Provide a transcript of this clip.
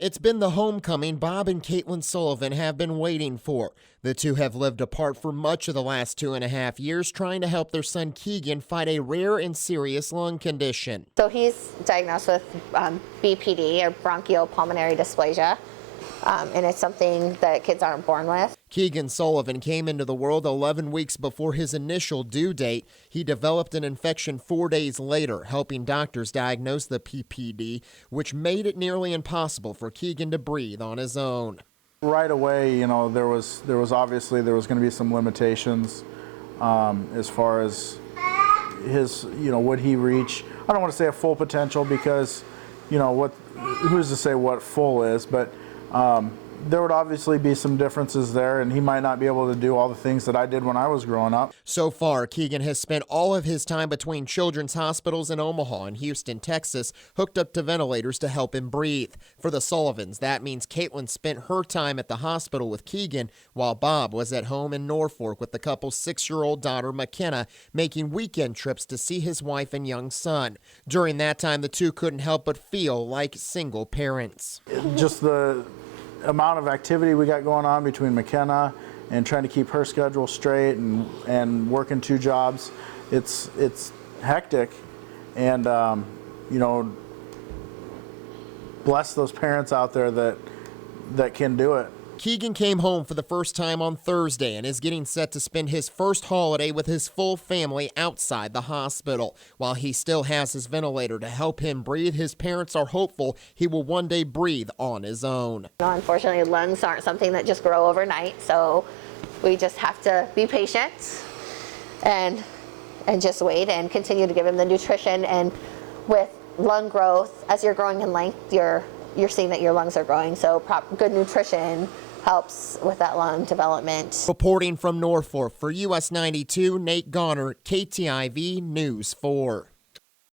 It's been the homecoming Bob and Caitlin Sullivan have been waiting for. The two have lived apart for much of the last 2.5 years, trying to help their son Keagan fight a rare and serious lung condition. So he's diagnosed with BPD, or bronchiopulmonary dysplasia, and it's something that kids aren't born with. Keagan Sullivan came into the world 11 weeks before his initial due date. He developed an infection 4 days later, helping doctors diagnose the PPD, which made it nearly impossible for Keagan to breathe on his own. Right away, there was obviously going to be some limitations as far as his, would he reach? I don't want to say a full potential because, who's to say what full is, but there would obviously be some differences there, and he might not be able to do all the things that I did when I was growing up. So far, Keagan has spent all of his time between children's hospitals in Omaha and Houston, Texas, hooked up to ventilators to help him breathe. For the Sullivans, that means Caitlin spent her time at the hospital with Keagan, while Bob was at home in Norfolk with the couple's 6-year-old daughter, McKenna, making weekend trips to see his wife and young son. During that time, the two couldn't help but feel like single parents. Just the amount of activity we got going on between McKenna and trying to keep her schedule straight and working 2 jobs, it's hectic, and bless those parents out there that can do it. Keagan came home for the first time on Thursday and is getting set to spend his first holiday with his full family outside the hospital. While he still has his ventilator to help him breathe, his parents are hopeful he will one day breathe on his own. Unfortunately, lungs aren't something that just grow overnight, so we just have to be patient and just wait and continue to give him the nutrition. And with lung growth, as you're growing in length, you're seeing that your lungs are growing, so good nutrition helps with that lung development. Reporting from Norfolk for US 92, Nate Garner, KTIV News 4.